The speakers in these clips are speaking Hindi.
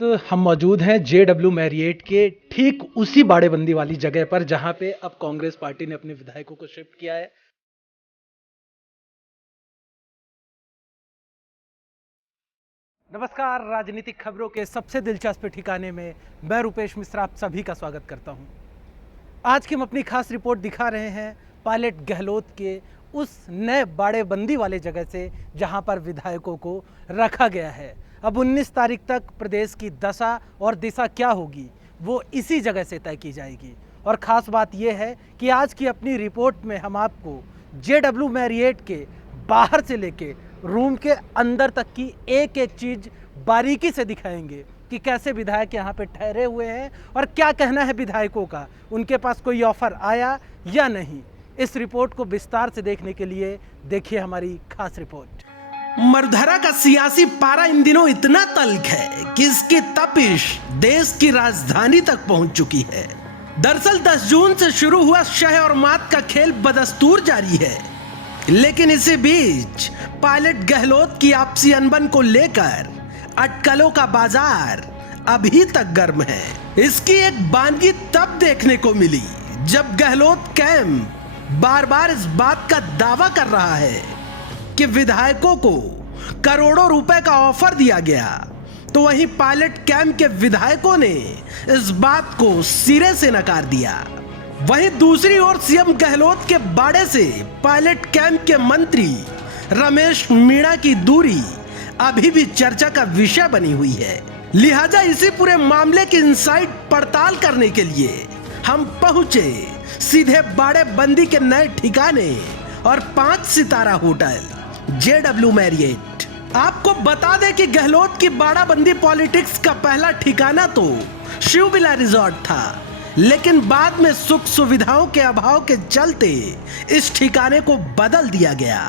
हम मौजूद हैं JW मैरिएट के ठीक उसी बाड़ेबंदी वाली जगह पर जहां पे अब कांग्रेस पार्टी ने अपने विधायकों को शिफ्ट किया है। नमस्कार, राजनीतिक खबरों के सबसे दिलचस्प ठिकाने में मैं रुपेश मिश्रा आप सभी का स्वागत करता हूं। आज की हम अपनी खास रिपोर्ट दिखा रहे हैं पायलट गहलोत के उस नए बाड़ेबंदी वाले जगह से जहां पर विधायकों को रखा गया है। अब 19 तारीख तक प्रदेश की दशा और दिशा क्या होगी वो इसी जगह से तय की जाएगी। और ख़ास बात यह है कि आज की अपनी रिपोर्ट में हम आपको JW मैरिएट के बाहर से लेके रूम के अंदर तक की एक एक चीज़ बारीकी से दिखाएंगे कि कैसे विधायक यहाँ पे ठहरे हुए हैं और क्या कहना है विधायकों का, उनके पास कोई ऑफर आया या नहीं। इस रिपोर्ट को विस्तार से देखने के लिए देखिए हमारी खास रिपोर्ट। मरधरा का सियासी पारा इन दिनों इतना तल्ख है कि इसकी तपिश देश की राजधानी तक पहुंच चुकी है। दरअसल 10 जून से शुरू हुआ शह और मात का खेल बदस्तूर जारी है, लेकिन इसी बीच पायलट गहलोत की आपसी अनबन को लेकर अटकलों का बाजार अभी तक गर्म है। इसकी एक बानगी तब देखने को मिली जब गहलोत कैंप बार बार इस बात का दावा कर रहा है कि विधायकों को करोड़ों रुपए का ऑफर दिया गया, तो वहीं पायलट कैंप के विधायकों ने इस बात को सिरे से नकार दिया। वहीं दूसरी ओर सीएम गहलोत के बाड़े से पायलट कैंप के मंत्री रमेश मीणा की दूरी अभी भी चर्चा का विषय बनी हुई है। लिहाजा इसी पूरे मामले की इनसाइड पड़ताल करने के लिए हम पहुंचे सीधे बाड़ेबंदी के नए ठिकाने और 5 सितारा होटल JW मैरिएट। आपको बता दें कि गहलोत की बाड़ाबंदी पॉलिटिक्स का पहला ठिकाना तो शिवविला रिजॉर्ट था, लेकिन बाद में सुख सुविधाओं के अभाव के चलते इस ठिकाने को बदल दिया गया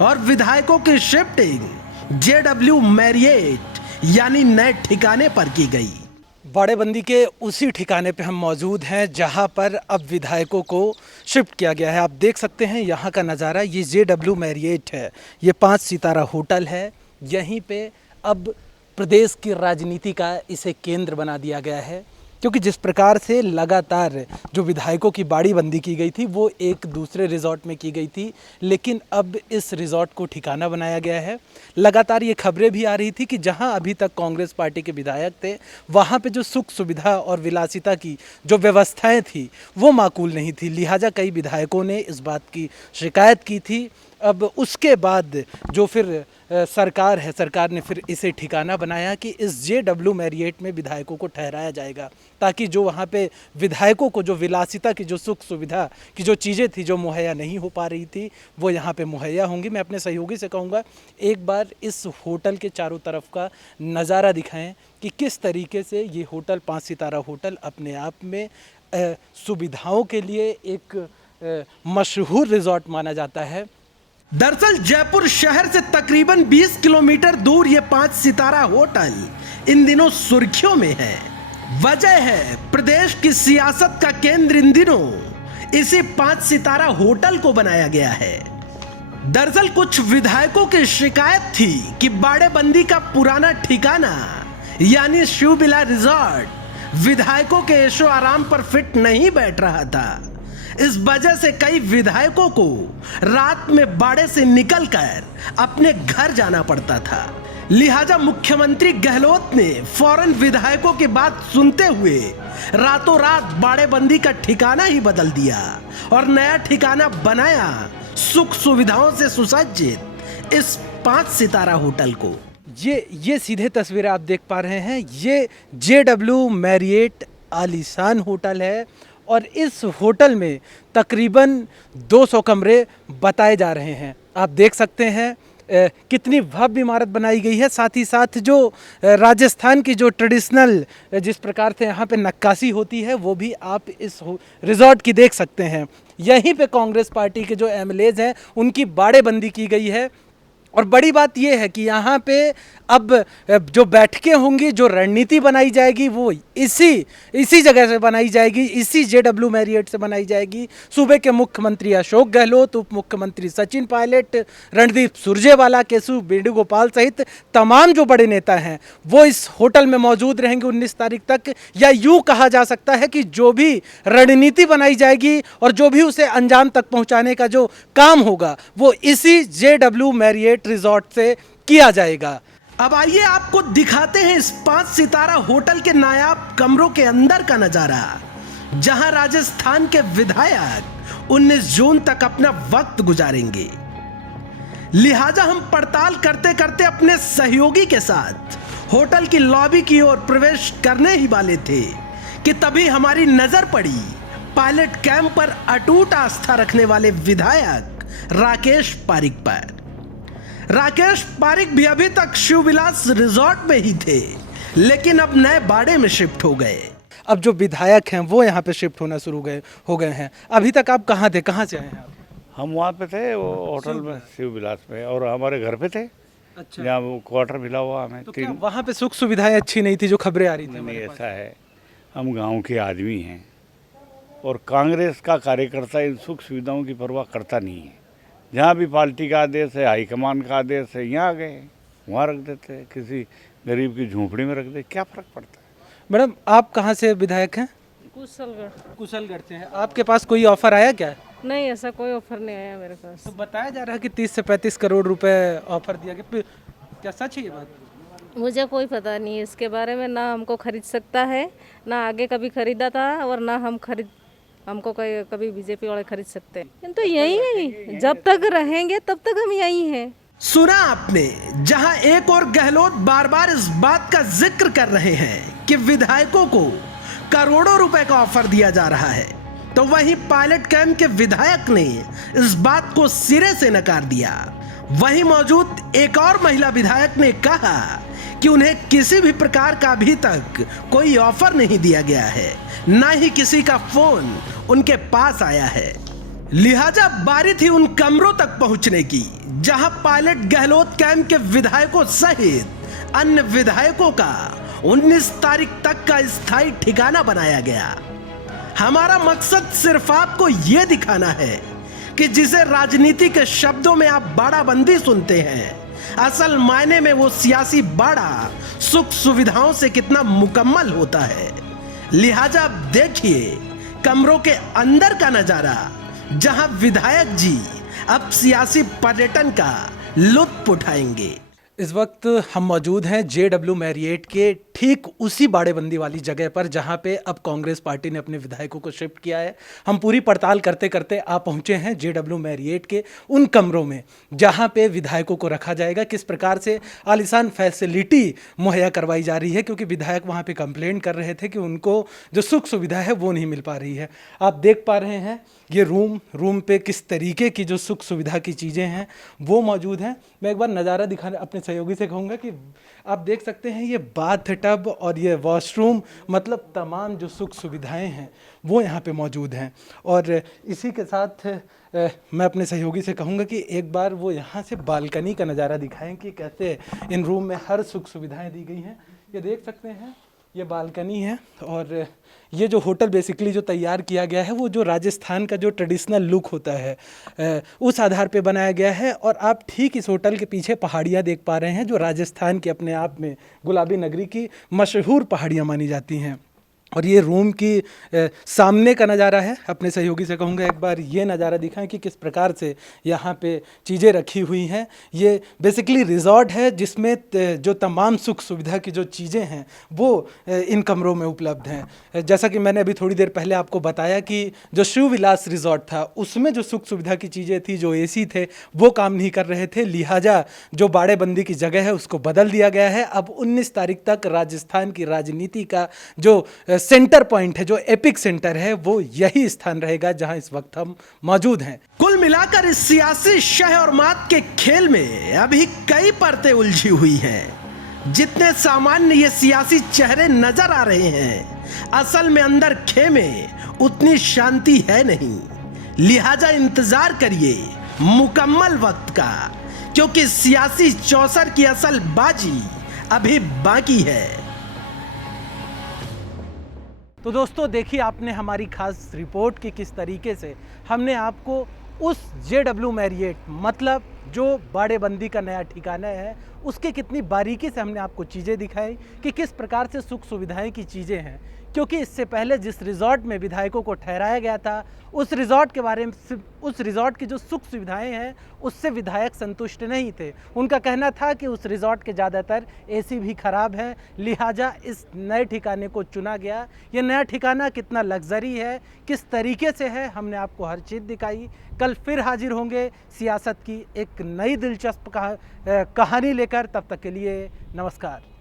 और विधायकों की शिफ्टिंग JW मैरिएट यानी नए ठिकाने पर की गई। बाड़ेबंदी के उसी ठिकाने पे हम मौजूद हैं जहां पर अब विधायकों को शिफ्ट किया गया है। आप देख सकते हैं यहाँ का नज़ारा, ये JW मैरिएट है, ये 5 सितारा होटल है। यहीं पे अब प्रदेश की राजनीति का इसे केंद्र बना दिया गया है, क्योंकि जिस प्रकार से लगातार जो विधायकों की बाड़ीबंदी की गई थी वो एक दूसरे रिजॉर्ट में की गई थी, लेकिन अब इस रिजॉर्ट को ठिकाना बनाया गया है। लगातार ये खबरें भी आ रही थी कि जहां अभी तक कांग्रेस पार्टी के विधायक थे वहां पे जो सुख सुविधा और विलासिता की जो व्यवस्थाएं थी वो माकूल नहीं थी। लिहाजा कई विधायकों ने इस बात की शिकायत की थी। अब उसके बाद जो फिर सरकार है, सरकार ने फिर इसे ठिकाना बनाया कि इस JW मैरिएट में विधायकों को ठहराया जाएगा, ताकि जो वहाँ पे विधायकों को जो विलासिता की, जो सुख सुविधा की जो चीज़ें थी जो मुहैया नहीं हो पा रही थी वो यहाँ पे मुहैया होंगी। मैं अपने सहयोगी से कहूँगा एक बार इस होटल के चारों तरफ का नज़ारा दिखाएं कि किस तरीके से ये होटल 5 सितारा होटल अपने आप में सुविधाओं के लिए एक मशहूर रिजॉर्ट माना जाता है। दरअसल जयपुर शहर से तकरीबन 20 किलोमीटर दूर ये 5 सितारा होटल इन दिनों सुर्खियों में है। वजह है प्रदेश की सियासत का केंद्र इन दिनों इसी 5 सितारा होटल को बनाया गया है। दरअसल कुछ विधायकों की शिकायत थी कि बाड़ेबंदी का पुराना ठिकाना यानी शिवविला रिजॉर्ट विधायकों के ऐशो आराम पर फिट नहीं बैठ रहा था। इस वजह से कई विधायकों को रात में बाड़े से निकलकर अपने घर जाना पड़ता था। लिहाजा मुख्यमंत्री गहलोत ने फौरन विधायकों की बात सुनते हुए रातों रात बाड़ेबंदी का ठिकाना ही बदल दिया और नया ठिकाना बनाया सुख सुविधाओं से सुसज्जित इस 5 सितारा होटल को। ये सीधे तस्वीरें आप देख पा रहे हैं, ये JW मैरिएट आलीशान होटल है और इस होटल में तकरीबन 200 कमरे बताए जा रहे हैं। आप देख सकते हैं कितनी भव्य इमारत बनाई गई है। साथ ही साथ जो राजस्थान की जो ट्रेडिशनल जिस प्रकार से यहाँ पे नक्काशी होती है वो भी आप इस रिजॉर्ट की देख सकते हैं। यहीं पे कांग्रेस पार्टी के जो MLAs हैं उनकी बाड़ेबंदी की गई है और बड़ी बात यह है कि यहाँ पे अब जो बैठकें होंगी, जो रणनीति बनाई जाएगी, वो इसी जगह से बनाई जाएगी, इसी JW मैरियट से बनाई जाएगी। सूबे के मुख्यमंत्री अशोक गहलोत, उप मुख्यमंत्री सचिन पायलट, रणदीप सुरजेवाला, केशव वेणुगोपाल सहित तमाम जो बड़े नेता हैं वो इस होटल में मौजूद रहेंगे 19 तारीख तक। या यूँ कहा जा सकता है कि जो भी रणनीति बनाई जाएगी और जो भी उसे अंजाम तक पहुँचाने का जो काम होगा वो इसी JW मैरियट रिजॉर्ट से किया जाएगा। अब आइए आपको दिखाते हैं इस 5 सितारा होटल के नायाब कमरों के अंदर का नजारा, जहां राजस्थान के विधायक 19 जून तक अपना वक्त गुजारेंगे। लिहाजा हम पड़ताल करते करते अपने सहयोगी के साथ होटल की लॉबी की ओर प्रवेश करने ही वाले थे कि तभी हमारी नजर पड़ी पायलट कैंप पर अटूट आस्था रखने वाले विधायक राकेश पारिक पर। राकेश पारिक भी अभी तक शिवविलास रिजॉर्ट में ही थे, लेकिन अब नए बाड़े में शिफ्ट हो गए। अब जो विधायक हैं वो यहाँ पे शिफ्ट होना हो गए हैं। अभी तक आप कहाँ थे, कहाँ से आए हैं आप? हम वहाँ पे थे, वो होटल में शिवविलास में, और हमारे घर पे थे। अच्छा, जहाँ वो क्वार्टर मिला हुआ हमें। तो क्या वहाँ पे सुख सुविधाएं अच्छी नहीं थी जो खबरें आ रही थी? नहीं, ऐसा है, हम गांव के आदमी हैं और कांग्रेस का कार्यकर्ता इन सुख सुविधाओं की परवाह करता नहीं है। जहाँ भी पार्टी का आदेश है, हाईकमान का आदेश है, यहाँ आ गए वहाँ रख देते, किसी गरीब की झोंपड़ी में रख दे, क्या फर्क पड़ता है। मैडम, आप कहाँ से विधायक हैं? कुशलगढ़ से हैं। आपके पास कोई ऑफर आया क्या? नहीं, ऐसा कोई ऑफर नहीं आया मेरे पास। तो बताया जा रहा है कि 30 से 35 करोड़ रुपए ऑफर दिया गया, क्या सच है ये बात? मुझे कोई पता नहीं है इसके बारे में, ना हमको खरीद सकता है, ना आगे कभी खरीदा था और ना हमको कभी बीजेपी वाले खरीद सकते हैं। तो यही है, जब तक रहेंगे तब तक हम यही हैं। सुना आपने, जहां एक और गहलोत बार बार इस बात का जिक्र कर रहे हैं कि विधायकों को करोड़ों रुपए का ऑफर दिया जा रहा है, तो वहीं पायलट कैंप के विधायक ने इस बात को सिरे से नकार दिया। वहीं मौजूद एक और महिला विधायक ने कहा कि उन्हें किसी भी प्रकार का अभी तक कोई ऑफर नहीं दिया गया है, ना ही किसी का फोन उनके पास आया है। लिहाजा बारी थी उन कमरों तक पहुंचने की जहां पायलट गहलोत कैंप के विधायकों सहित अन्य विधायकों का 19 तारीख तक का स्थायी ठिकाना बनाया गया। हमारा मकसद सिर्फ आपको यह दिखाना है कि जिसे राजनीति के शब्दों में आप बाड़ाबंदी सुनते हैं, असल मायने में वो सियासी बाड़ा सुख सुविधाओं से कितना मुकम्मल होता है। लिहाजा आप देखिए कमरों के अंदर का नजारा, जहां विधायक जी अब सियासी पर्यटन का लुत्फ उठाएंगे। इस वक्त हम मौजूद हैं JW मैरियट के ठीक उसी बाड़ेबंदी वाली जगह पर जहां पे अब कांग्रेस पार्टी ने अपने विधायकों को शिफ्ट किया है। हम पूरी पड़ताल करते करते आ पहुंचे हैं JW मैरियट के उन कमरों में जहां पे विधायकों को रखा जाएगा। किस प्रकार से आलीशान फैसिलिटी मुहैया करवाई जा रही है, क्योंकि विधायक वहां पे कंप्लेंट कर रहे थे कि उनको जो सुख सुविधा है वो नहीं मिल पा रही है। आप देख पा रहे हैं ये रूम पे किस तरीके की जो सुख सुविधा की चीज़ें हैं वो मौजूद हैं। मैं एक बार नज़ारा दिखाने अपने सहयोगी से कहूँगा कि आप देख सकते हैं ये बाथ टब और ये वॉशरूम, मतलब तमाम जो सुख सुविधाएं हैं वो यहाँ पे मौजूद हैं। और इसी के साथ मैं अपने सहयोगी से कहूँगा कि एक बार वो यहाँ से बालकनी का नज़ारा दिखाएं कि कैसे इन रूम में हर सुख सुविधाएं दी गई हैं। ये देख सकते हैं, ये बालकनी है और ये जो होटल बेसिकली जो तैयार किया गया है वो जो राजस्थान का जो ट्रेडिशनल लुक होता है उस आधार पे बनाया गया है। और आप ठीक इस होटल के पीछे पहाड़ियाँ देख पा रहे हैं जो राजस्थान के अपने आप में गुलाबी नगरी की मशहूर पहाड़ियाँ मानी जाती हैं। और ये रूम की सामने का नज़ारा है। अपने सहयोगी से कहूँगा एक बार ये नज़ारा दिखाएं कि किस प्रकार से यहाँ पे चीज़ें रखी हुई हैं। ये बेसिकली रिजॉर्ट है जिसमें जो तमाम सुख सुविधा की जो चीज़ें हैं वो इन कमरों में उपलब्ध हैं। जैसा कि मैंने अभी थोड़ी देर पहले आपको बताया कि जो शिवविलास रिजॉर्ट था उसमें जो सुख सुविधा की चीज़ें थी, जो AC थे वो काम नहीं कर रहे थे। लिहाजा जो बाड़ेबंदी की जगह है उसको बदल दिया गया है। अब 19 तारीख तक राजस्थान की राजनीति का जो सेंटर पॉइंट है, जो एपिक सेंटर है, वो यही स्थान रहेगा जहां इस वक्त हम मौजूद हैं। कुल मिलाकर इस सियासी शह और मात के खेल में अभी कई परतें उलझी हुई हैं। जितने सामान्य ये सियासी चेहरे नजर आ रहे हैं, असल में अंदर खेमे उतनी शांति है नहीं। लिहाजा इंतजार करिए मुकम्मल वक्त का क्योंकि सियासी चौसर की असल बाजी अभी बाकी है। तो दोस्तों देखिए आपने हमारी खास रिपोर्ट की किस तरीके से हमने आपको उस JW मैरियट मतलब जो बाड़ेबंदी का नया ठिकाना है उसके कितनी बारीकी से हमने आपको चीज़ें दिखाई कि किस प्रकार से सुख सुविधाएं की चीज़ें हैं। क्योंकि इससे पहले जिस रिज़ॉर्ट में विधायकों को ठहराया गया था उस रिज़ॉर्ट के बारे में उस रिज़ॉर्ट की जो सुख सुविधाएं हैं उससे विधायक संतुष्ट नहीं थे। उनका कहना था कि उस रिज़ॉर्ट के ज़्यादातर AC भी ख़राब हैं, लिहाजा इस नए ठिकाने को चुना गया। ये नया ठिकाना कितना लग्जरी है, किस तरीके से है, हमने आपको हर चीज़ दिखाई। कल फिर हाजिर होंगे सियासत की एक नई दिलचस्प कहानी लेकर। तब तक के लिए नमस्कार।